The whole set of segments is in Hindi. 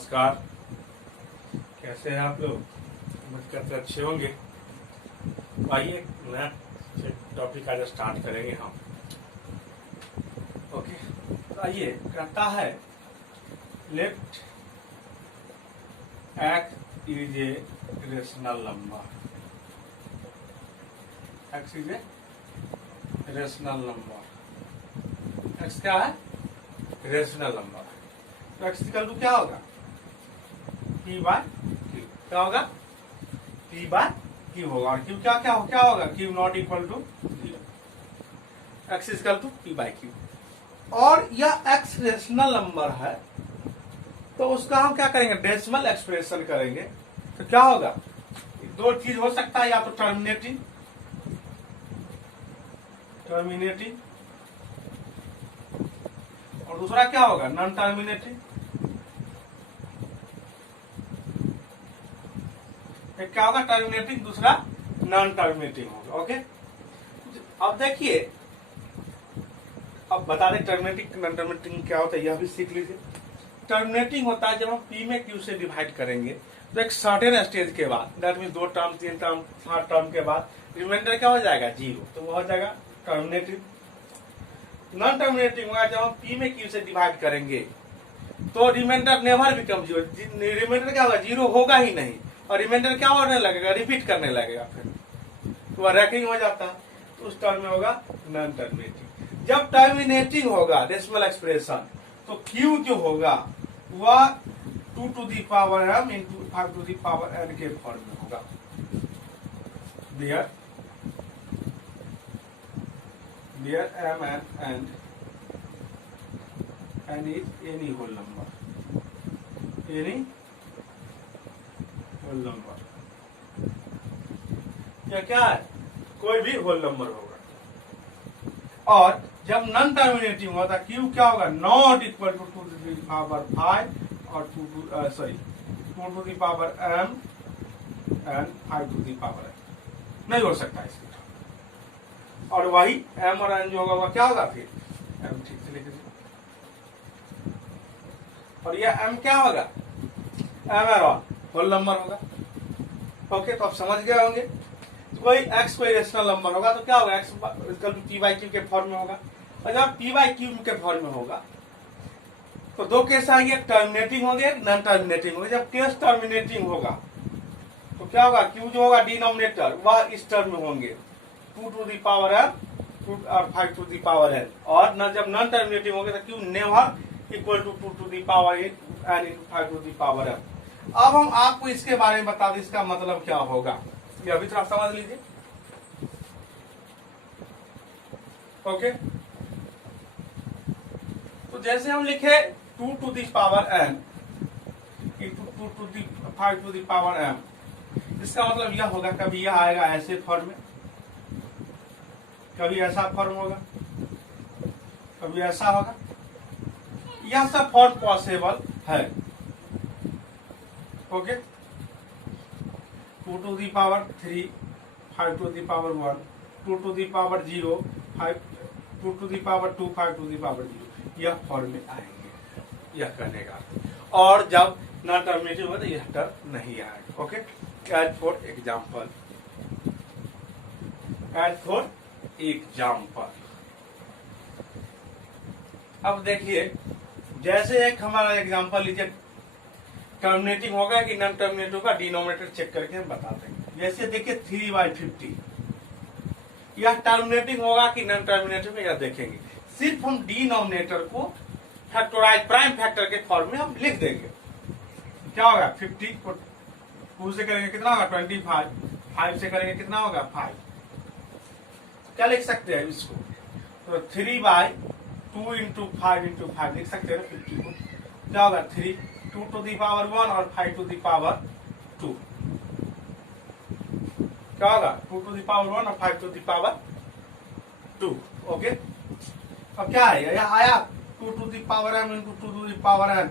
नमस्कार। कैसे हैं आप लोग? उम्मीद करते अच्छे होंगे। तो आइए नया टॉपिक आज स्टार्ट करेंगे हम। ओके, तो आइए कहता है left x is a rational number. X is a rational number. X क्या है? Rational number. तो एक्स इक्वल टू क्या होगा? P by q. क्या होगा? पी बाय क्यू होगा। और क्यू क्या होगा? Q not equal to 0। X equal to p by q. और यह एक्स रेशनल नंबर है, तो उसका हम क्या करेंगे? डेसिमल एक्सप्रेशन करेंगे। तो क्या होगा? दो चीज हो सकता है, या तो टर्मिनेटिंग और दूसरा क्या होगा? Non terminating. एक क्या होगा? टर्मिनेटिंग, दूसरा नॉन टर्मिनेटिंग होगा। ओके, अब देखिए, अब बता दें टर्मिनेटिंग नॉन टर्मिनेटिंग क्या होता है, यह भी सीख लीजिए। टर्मिनेटिंग होता है जब हम पी में क्यू से डिवाइड करेंगे, तो एक सर्टेन स्टेज के बाद, that mean 2 term 3 term 4 term के बाद रिमाइंडर क्या हो जाएगा? 0। तो वो हो जाएगा टर्मिनेटिंग। नॉन टर्मिनेटिंग होगा जब हम पी में क्यू से डिवाइड करेंगे, तो रिमाइंडर नेवर बिकम 0। रिमाइंडर क्या होगा? 0 होगा ही नहीं। और रिमाइंडर क्या होने लगेगा? रिपीट करने लगेगा, फिर तो वह रैकिंग हो जाता है। तो उस टर्म में होगा नॉन टर्मिनेटिंग। जब टर्मिनेटिंग होगा डेसिमल एक्सप्रेशन, तो क्यू जो होगा वह 2 to the power m into 5 to the power n के फॉर्म में होगा। Where m and n is any whole number, यह क्या है? कोई भी होल नंबर होगा। और जब नॉन टर्मिनेटिंग होगा, क्यू क्या होगा? Not equal to 2 to the power 5 और 2 to the power m and 5 to the power n नहीं हो सकता इसके। और वही m और n जो होगा वह क्या होगा? फिर m ठीक से लिख दीजिए। और यह m क्या होगा? m और होल नंबर होगा। ओके, तो आप समझ गए होंगे। तो कोई x कोई रेशनल नंबर होगा, तो क्या होगा? x equal to p by q के फॉर्म में होगा। और जब पी बाई क्यू के फॉर्म में होगा, तो दो केस आएंगे, एक टर्मिनेटिंग होंगे, एक नॉन टर्मिनेटिंग होंगे। जब केस टर्मिनेटिंग होगा, तो क्या होगा? क्यू जो होगा डिनोमिनेटर वह इस टर्म में होंगे, 2 to the power m और 5 to the power n। और जब नॉन टर्मिनेटिंग होंगे, तो q never equal to 2 to the power n into 5 to the power m। अब हम आपको इसके बारे में बता दें, इसका मतलब क्या होगा, ये अभी थोड़ा समझ लीजिए। ओके, तो जैसे हम लिखे 2 to the power n into 2 to the 5 to the power m, इसका मतलब यह होगा, कभी यह आएगा ऐसे फॉर्म में, कभी ऐसा फॉर्म होगा, कभी ऐसा होगा। यह सब फॉर्म पॉसिबल है। Okay, 2 to the power 3, 5 to the power 1, 2 to the power 0, 2 to the power 2, 5 to the power 0, यह फॉर्म में आएंगे, यह करने का। और जब नॉन टर्मिनेटिव होगा, तो यह टर्म नहीं आएगा। ओके, एज फॉर एग्जाम्पल, अब देखिए, जैसे एक हमारा एग्जाम्पल लीजिए, टर्मिनेटिंग होगा कि नॉन टर्मिनेटिव होगा, डिनोमिनेटर चेक करके हम बता देंगे। जैसे देखिए 3/50, यह टर्मिनेटिंग होगा कि नॉन टर्मिनेटिव में, यह देखेंगे। सिर्फ हम डिनोमिनेटर को फैक्टराइज प्राइम फैक्टर के फॉर्म में हम लिख देंगे। क्या होगा? 50 को 2 से करेंगे कितना होगा? 25, 5 से करेंगे कितना होगा? 5। क्या लिख सकते हैं इसको? तो 3/2 into 5 into 5 लिख सकते हैं 50 को। क्या होगा? 3, 2 to the power 1 और 5 to the power 2। क्या होगा? 2 to the power 1 और 5 to the power 2। ओके, अब क्या है? यह आया 2 to the power m into 2 to the power n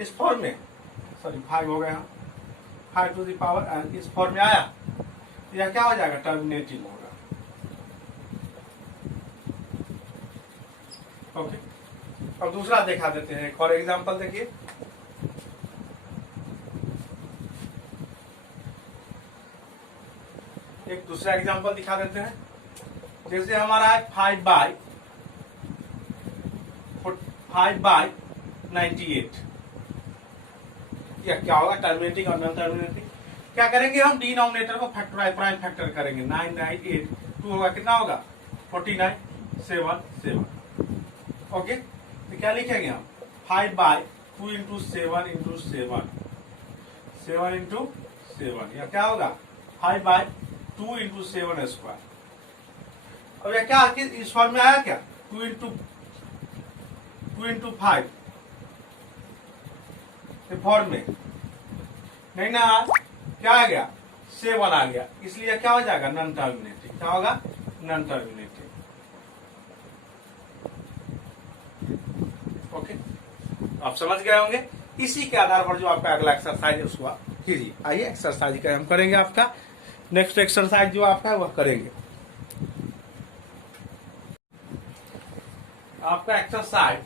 इस फॉर्म में, सॉरी 5 हो गया, 5 to the power n इस फॉर्म में आया। यह क्या हो जाएगा? टर्मिनेटिंग होगा। ओके, अब दूसरा देखा देते हैं। फॉर एग्जाम्पल देखिए, एक दूसरा एग्जांपल दिखा देते हैं। जैसे हमारा है 5/98। यह क्या होगा, टर्मिनेटिंग और नॉन टर्मिनेटिंग। क्या करेंगे हम, डिनोमिनेटर को फैक्टराइज प्राइम फैक्टर करेंगे। 998 2 होगा, कितना होगा 4977। ओके, तो क्या लिखेंगे हम 5/2 इंटू 7 इंटू 7 7 इंटू 7, या क्या होगा 5/2 इंटू 7 स्क्वायर। अब यह क्या इस फॉर्म में आया क्या, 2 इंटू 5 फॉर्म में नहीं ना, क्या आ गया 7 आ गया, इसलिए क्या हो जाएगा नॉन टर्मिनेटिंग। क्या होगा, नॉन टर्मिनेटिंग। ओके, आप समझ गए होंगे। इसी के आधार पर जो आपका अगला एक्सरसाइज है उसको कीजिए। आइए एक्सरसाइज का हम करेंगे। आपका नेक्स्ट एक्सरसाइज जो आपका है वह करेंगे। आपका एक्सरसाइज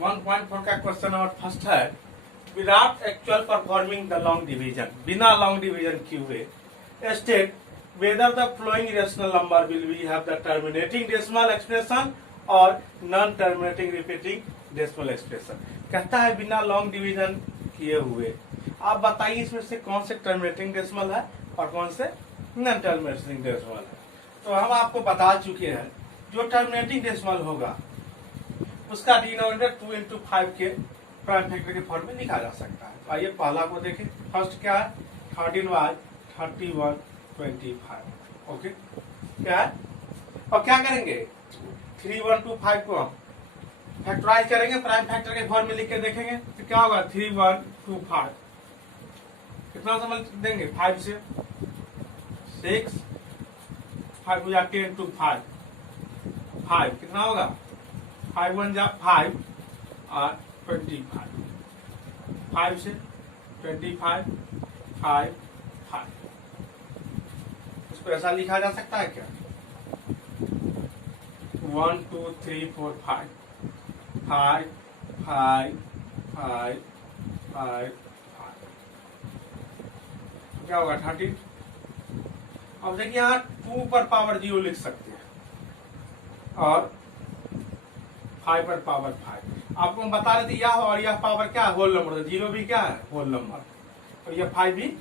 1.4 का क्वेश्चन नंबर फर्स्ट है, without actual performing the long division, बिना लॉन्ग डिवीजन किए हुए state whether the following rational number will be have the terminating decimal expression और non terminating repeating decimal expression. कहता है बिना लॉन्ग डिवीजन किए हुए, आप बताइए इसमें से कौन से टर्मिनेटिंग डेसिमल है और कौन से नॉन टर्मिनेटिंग डेसिमल है। तो हम आपको बता चुके हैं, जो टर्मिनेटिंग डेसिमल होगा उसका डिनोमिनेटर 2 इंटू 5 के प्राइम फैक्टर के फॉर्म में लिखा जा सकता है। आइए पहला को देखें। फर्स्ट क्या है, 13/3125। ओके, क्या है, और क्या करेंगे 3125 को हम फैक्टराइज करेंगे, प्राइम फैक्टर के फॉर्म में लिख के देखेंगे तो क्या होगा 3125। कितना समझ देंगे, 5 से 6 5 हो जा 10 to 5 कितना होगा 5 1 जा 5 और 25 5 से 25 5 5। इसको ऐसा लिखा जा सकता है क्या, 1 2 3 4 5 5 5 5 5 5, क्या होगा 30। अब देखिए यहाँ 2 पर पावर 0 लिख सकते हैं और 5 पर पावर 5। आपको हम बता रहे थे यह और यह पावर क्या है, होल नंबर। 0 भी क्या है, होल नंबर, और यह 5 भी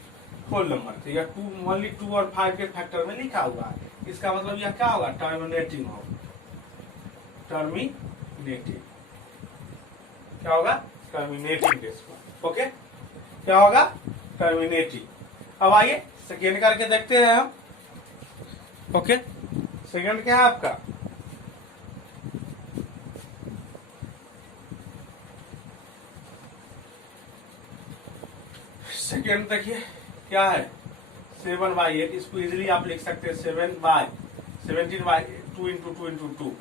होल नंबर। तो यह 2 ओनली 2 और 5 के फैक्टर में लिखा हुआ है। इसका मतलब यह क्या होगा, टर्मिनेटिंग होगा, टर्मिनेटिंग। क्या होगा, टर्मिनेटिंग डेसिमल। ओके, क्या होगा, टर्मिनेटिंग। अब आइए सेकेंड करके देखते हैं हम। ओके, सेकेंड क्या है आपका, सेकेंड देखिए क्या है 7/8। इसको इजीली आप लिख सकते हैं 17/2 into 2 into 2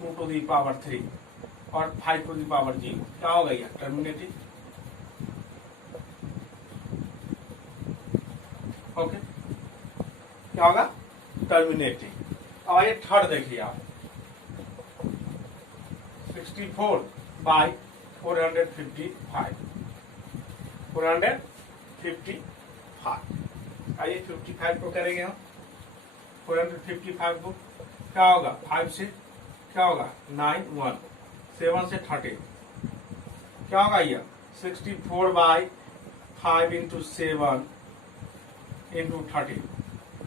2 to the power 3 और 5 टू दी पावर 0। क्या होगा यह टर्मिनेटिंग। ओके, क्या होगा, टर्मिनेटिंग। अब आइए थर्ड देखिए आप, 64/455 455। आइए 55 को करेंगे हम, 455 को क्या होगा 5 से क्या होगा 9 1 7 से 13, क्या होगा यह 64/5 इंटू 7 इंटू 13।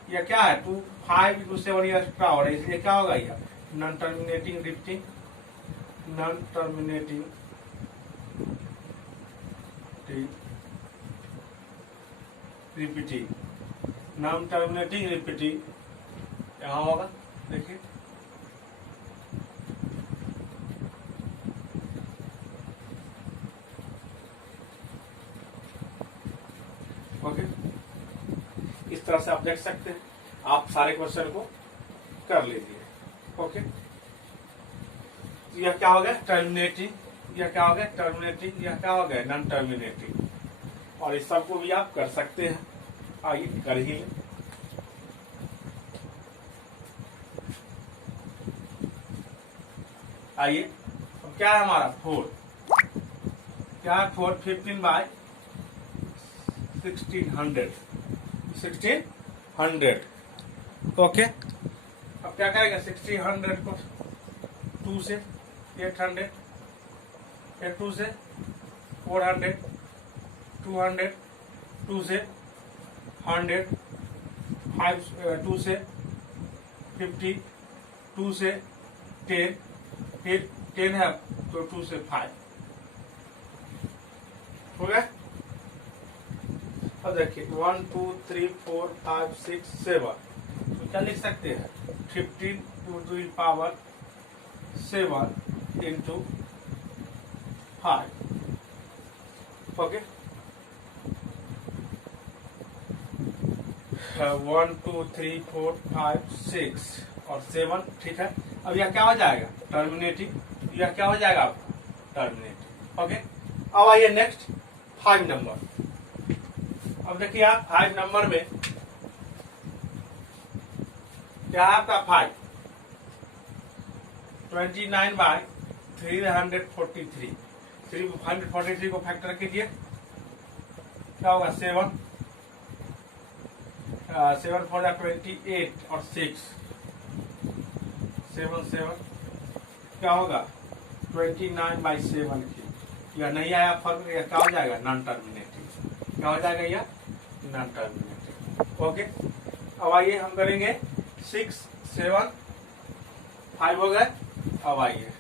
यह क्या है 2 5 इंटू 7 यह एक्स्ट्रा हो रहा है, इसलिए क्या होगा यह non terminating repeating, non terminating repeating, non terminating repeating यहाँ होगा। देखिए ओके, इस तरह से आप देख सकते हैं। आप सारे क्वेश्चन को कर लीजिए। ओके, यह क्या हो गया टर्मिनेटिंग, यह क्या हो गया टर्मिनेटिंग, यह क्या हो गया नॉन टर्मिनेटिंग। और इस सबको भी आप कर सकते हैं। आइए कर ही लें। आइए अब क्या है हमारा 4, क्या है 4 15/1600 1600। ओके, अब क्या करेंगे 1600 को 2 से 800, फिर 2 से 400, 200, 2 से 100, 5 2 से 50, 2 से 10, फिर 10 है तो 2 से 5 हो गया। अब देखिए 1 2 3 4 5 6 7, तो क्या लिख सकते हैं 15 to the power 7 into 5। Okay, 1 2 3 4 5 6 और 7, ठीक है। अब यह क्या हो जाएगा टर्मिनेटिंग, यह क्या हो जाएगा आपका टर्मिनेटिंग। ओके, अब आइए नेक्स्ट 5 नंबर। अब देखिए आप 5 नंबर में क्या है आपका 5 29/343, 343 को फैक्टर कीजिए, क्या होगा 7 7 4 28 और 6 7 7 क्या होगा 29/7 की, यह नहीं आया फर्क, यह क्या हो जाएगा नॉन टर्मिनेटिव, क्या हो जाएगा यह नॉन टर्मिनेटिव। ओके, अब आइए हम करेंगे 6 7 5 हो गए। अब आइए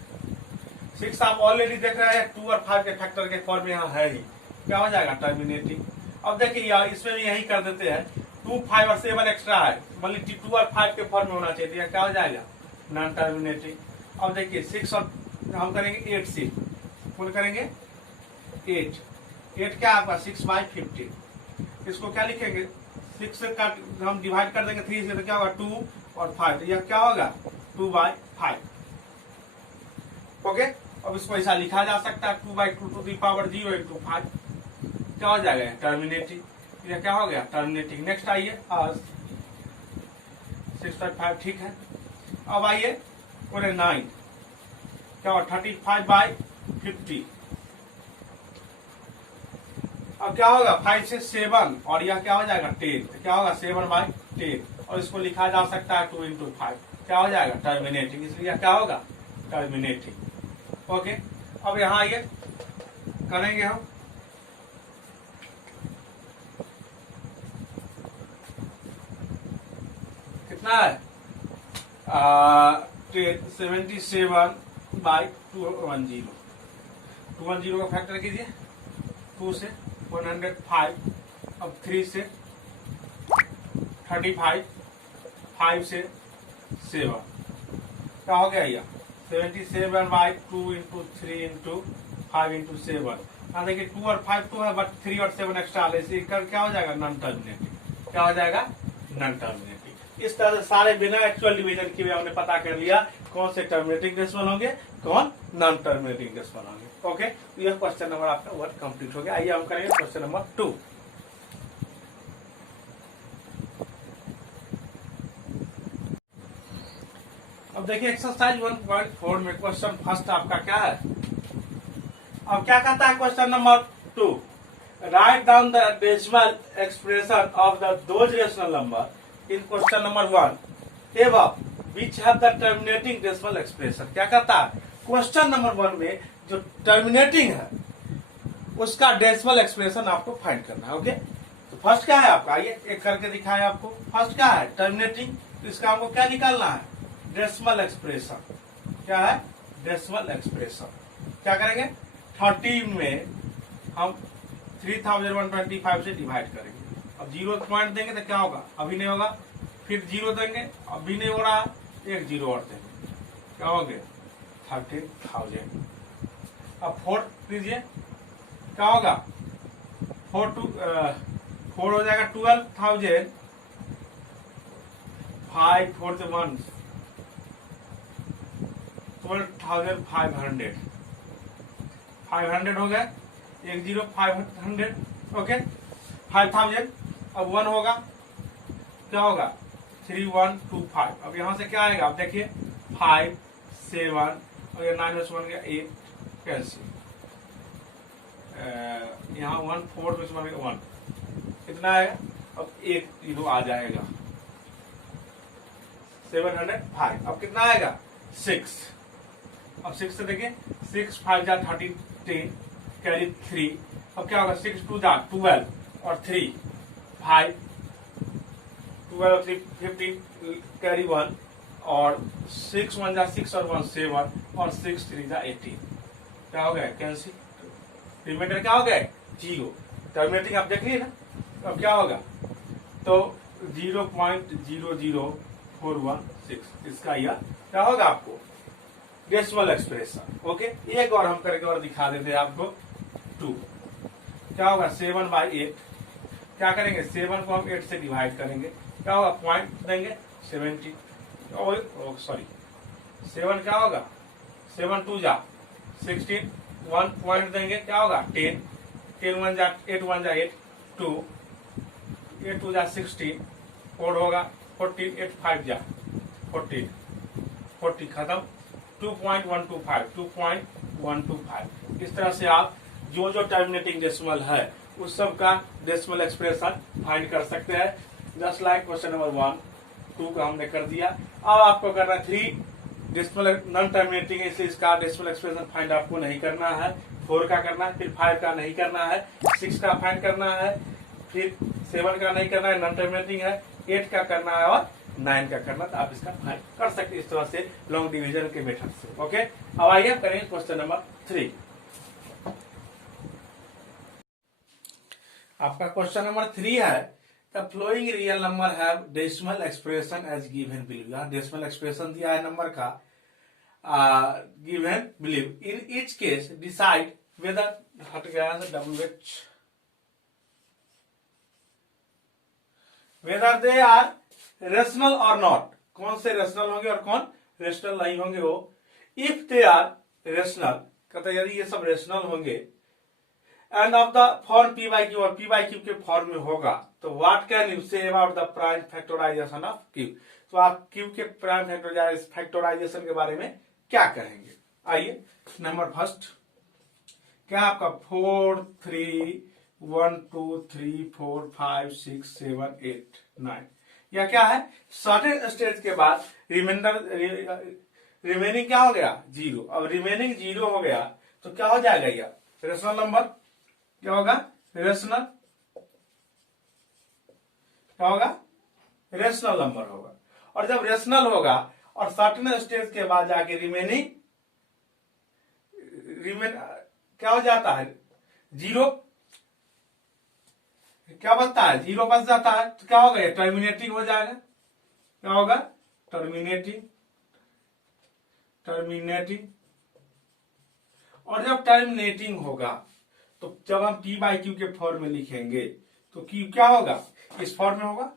6 आप ऑलरेडी देख रहे हैं 2 और 5 के फैक्टर के फॉर्म यहाँ है ही, क्या हो जाएगा टर्मिनेटिंग। अब देखिए यार इसमें भी यही कर देते हैं 2 5 और 7 एक्स्ट्रा है, मतलब 2 और 5 के फॉर्म में होना चाहिए, तो क्या हो जाएगा नॉन टर्मिनेटिंग। अब देखिए 6 और हम करेंगे 8 से, कौन करेंगे 8 क्या आपका 6/15, इसको क्या लिखेंगे 6 से का हम डिवाइड कर देंगे 3 से, तो क्या होगा 2 और 5, तो यह क्या होगा 2/5। ओके, अब इसको ऐसा लिखा जा सकता है 2/2 टू द पावर 0 इंटू 5, क्या हो जाएगा टर्मिनेटिंग, यह क्या हो गया टर्मिनेटिंग। नेक्स्ट आइए 6/5, ठीक है। अब आइए पूरे 9, क्या होगा 35/50, अब क्या होगा 5 से 7 और यह क्या हो जाएगा 10, तो क्या होगा 7/10, और इसको लिखा जा सकता है 2 इंटू 5, क्या हो जाएगा टर्मिनेटिंग, इसलिए क्या होगा टर्मिनेटिंग। ओके, अब यहाँ आइए करेंगे हम कितना है 77/210, 210 का फैक्टर कीजिए 2 से 105, अब 3 से 35, 5 से 7, क्या हो गया यह 77/2 इंटू 3 इंटू 5 इंटू 7। हाँ देखिए 2 और 5 तो है, बट 3 और 7 एक्स्ट्रा ले क्या हो जाएगा नॉन टर्मिनेटिव, क्या हो जाएगा नॉन टर्मिनेटिव। इस तरह से सारे बिना एक्चुअल डिवीजन किए हमने पता कर लिया कौन से टर्मिनेटिंग डेसिमल होंगे, कौन नॉन टर्मिनेटिंग डेसिमल होंगे। ओके, तो यह क्वेश्चन नंबर आपका वर्क कंप्लीट हो गया। आइए हम करेंगे क्वेश्चन नंबर 2। अब देखिए एक्सरसाइज 1.4 में क्वेश्चन फर्स्ट आपका क्या है, अब क्या कहता है question number 2, write down the decimal expression of the those rational number in question number 1 एवं which have the terminating decimal expression. क्या कहता है क्वेश्चन नंबर 1 में जो टर्मिनेटिंग है उसका डेसिमल एक्सप्रेशन आपको फाइंड करना है। ओके, तो फर्स्ट क्या है आपका, आइए एक करके दिखाए आपको। फर्स्ट क्या है टर्मिनेटिंग, तो इसका आपको क्या निकालना है डेसिमल एक्सप्रेशन, क्या है डेसिमल एक्सप्रेशन। क्या करेंगे 13 में हम 3125 से डिवाइड करेंगे, अब 0 पॉइंट देंगे तो क्या होगा अभी नहीं होगा, फिर 0 देंगे अभी नहीं हो रहा, एक 0 और देंगे, क्या हो गया 13,000। अब 4 दीजिए, क्या होगा 4 हो जाएगा 12,000, 5 4 से 1 12,500, 500 हो गए, 500, ओके 5,000। अब 1 होगा, क्या होगा 3125। अब यहां से क्या आएगा, अब देखिए 5 7 और ये 9 में से 1 गया 8 कैंसिल, यहाँ 1 4 में से 1 कितना आएगा, अब 1 0 आ जाएगा, 705। अब कितना आएगा 6। अब 6 से देखिए 6 5 जा 13 10 कैरी 3। अब क्या होगा 6 2 जा 12 और 3 5 12 और 3 15 कैरी 1 और 6 1 जा 6 और 1 7 और 6 3 जा 18। क्या हो गया कैंसिल, रिमाइंडर क्या हो गया 0। टर्मिनेटिंग आप देख लीजिए ना, अब क्या होगा तो 0.00416 इसका यह क्या होगा आपको डेसिमल एक्सप्रेशन। ओके, एक और हम करके और दिखा देते हैं आपको 2। क्या होगा 7/8। क्या करेंगे 7 को हम 8 से डिवाइड करेंगे, क्या होगा पॉइंट देंगे 70। सॉरी 7 क्या होगा 7 2 जा 16 1 पॉइंट देंगे, क्या होगा 10 10 1 जा 8 1 जा 8 2 8 2 जा 16 4 होगा 14 8 5 जा 14 40 खत्म 2.125। इस तरह से आप जो जो टर्मिनेटिंग डेसिमल है उस सब का डेसिमल एक्सप्रेशन फाइंड कर सकते हैं। जस्ट लाइक क्वेश्चन नंबर 1 2 का हमने कर दिया। अब आपको करना 3 डेसिमल नॉन टर्मिनेटिंग है, इसलिए इसका डेसिमल एक्सप्रेशन फाइंड आपको नहीं करना है। 4 का करना है, फिर 5 का नहीं करना है, 6 का फाइंड करना है, फिर 7 का नहीं करना है नॉन टर्मिनेटिंग है, 8 का करना है और 9 का करना, तो आप इसका फाइंड कर सकते इस तरह से लॉन्ग डिवीजन के मेथड से। ओके, अब आइए करेंगे क्वेश्चन नंबर 3। आपका क्वेश्चन नंबर 3 है the following real number have decimal expression as given below. यहाँ डेसिमल एक्सप्रेशन दिया है नंबर का given below. In each case decide whether हट गया WH whether they are rational और नॉट। कौन से रेशनल होंगे और कौन रेशनल नहीं होंगे वो। इफ दे आर रेशनल, कहते यदि ये सब रेशनल होंगे and of the form p by q और पी बाई क्यू के फॉर्म में होगा, तो what can you say about the prime factorization of q. तो आप क्यू के प्राइम फैक्टराइजेशन के बारे में क्या कहेंगे। आइए नंबर फर्स्ट, क्या आपका 4 3 1 2 3 4 5 6 7 8 9 या क्या है सर्टेन स्टेज के बाद रिमेनिंग क्या हो गया 0। अब रिमेनिंग 0 हो गया तो क्या हो जाएगा यह रेशनल नंबर। क्या होगा रेशनल, क्या होगा रेशनल नंबर होगा। और जब रेशनल होगा और सर्टेन स्टेज के बाद जाके रिमेनिंग क्या हो जाता है 0, क्या बचता है 0 बच जाता है, तो क्या होगा ये टर्मिनेटिंग हो जाएगा। क्या होगा टर्मिनेटिंग। और जब टर्मिनेटिंग होगा तो जब हम P बाई क्यू के फॉर्म में लिखेंगे तो क्यू क्या होगा इस फॉर्म में होगा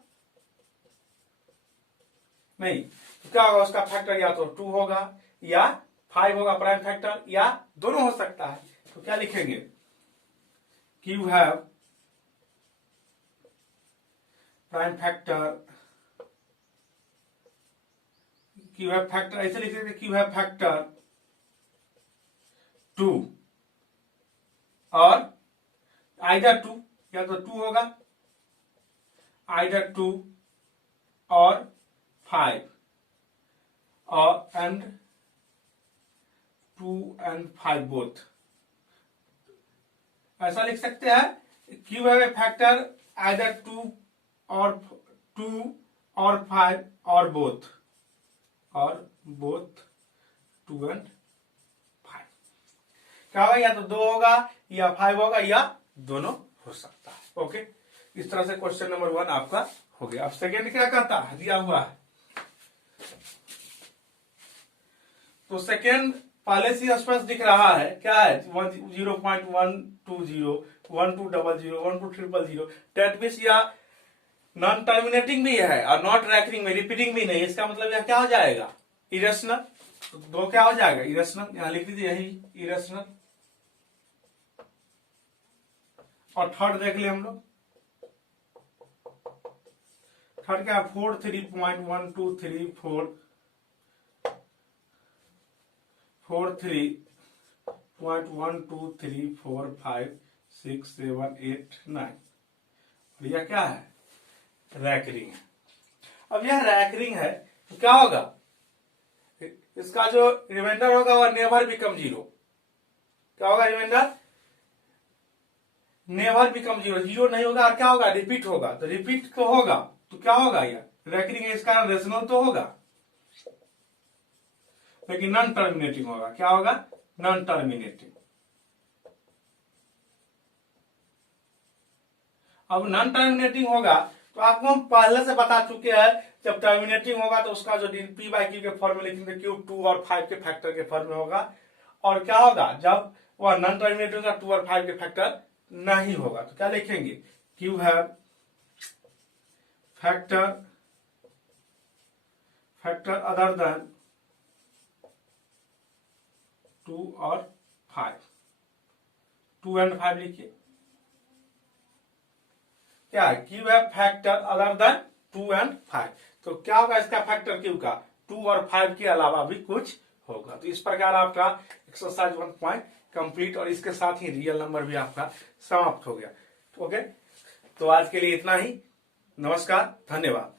नहीं, तो क्या होगा उसका फैक्टर या तो 2 होगा या 5 होगा प्राइम फैक्टर, या दोनों हो सकता है। तो क्या लिखेंगे Q have prime factor, Q have factor ऐसे लिख सकते क्यू हैव फैक्टर 2 और आइदर 2 या तो 2 होगा आइदर 2 और 5 और एंड 2 and 5 बोथ। ऐसा लिख सकते हैं Q have a factor either 2 और 5 और बोथ 2 and 5। क्या होगा या तो 2 होगा या 5 होगा या दोनों हो सकता है। ओके, इस तरह से क्वेश्चन नंबर 1 आपका हो गया। अब सेकेंड क्या करता है दिया हुआ है, तो सेकेंड पहले से स्पष्ट दिख रहा है क्या है 0.120 1200 12300। डेट मीन्स या नॉन टर्मिनेटिंग भी है और नॉट रैकरिंग में रिपीटिंग भी नहीं। इसका मतलब यह क्या हो जाएगा इरेशनल। तो 2 क्या हो जाएगा इरेशनल, यहां लिख दीजिए यही इरेशनल। और थर्ड देख ले हम लोग, थर्ड क्या 43.1234 43.1234 5 6 7 8 9। और यह क्या है रैकरिंग है। अब यह रैकरिंग है तो क्या होगा, इसका जो रिमाइंडर होगा वह नेवर बिकम जीरो। क्या होगा remainder, never become zero, zero नहीं होगा और क्या होगा, रिपीट होगा। तो रिपीट तो होगा तो क्या होगा, यह रेकरिंग है, इसका रेशनल तो होगा, लेकिन नॉन टर्मिनेटिंग होगा। क्या होगा, नॉन टर्मिनेटिंग। अब नॉन टर्मिनेटिंग होगा तो आपको हम पहले से बता चुके हैं, जब टर्मिनेटिंग होगा तो उसका जो पी बाई क्यू के फॉर्म में लिखेंगे, क्यू 2 और 5 के फैक्टर के फॉर्म में होगा। और क्या होगा, जब वह नॉन टर्मिनेटिंग होगा 2 और 5 के फैक्टर नहीं होगा, तो क्या लिखेंगे, क्यू है फैक्टर अदर देन 2 और 5, 2 एंड 5 लिखिए। क्या है, क्यू है फैक्टर अदर देन 2 एंड 5। तो क्या होगा इसका फैक्टर क्यू का, 2 और 5 के अलावा भी कुछ होगा। तो इस प्रकार आपका एक्सरसाइज 1 पॉइंट कंप्लीट, और इसके साथ ही रियल नंबर भी आपका समाप्त हो गया। ओके, तो आज के लिए इतना ही। नमस्कार, धन्यवाद।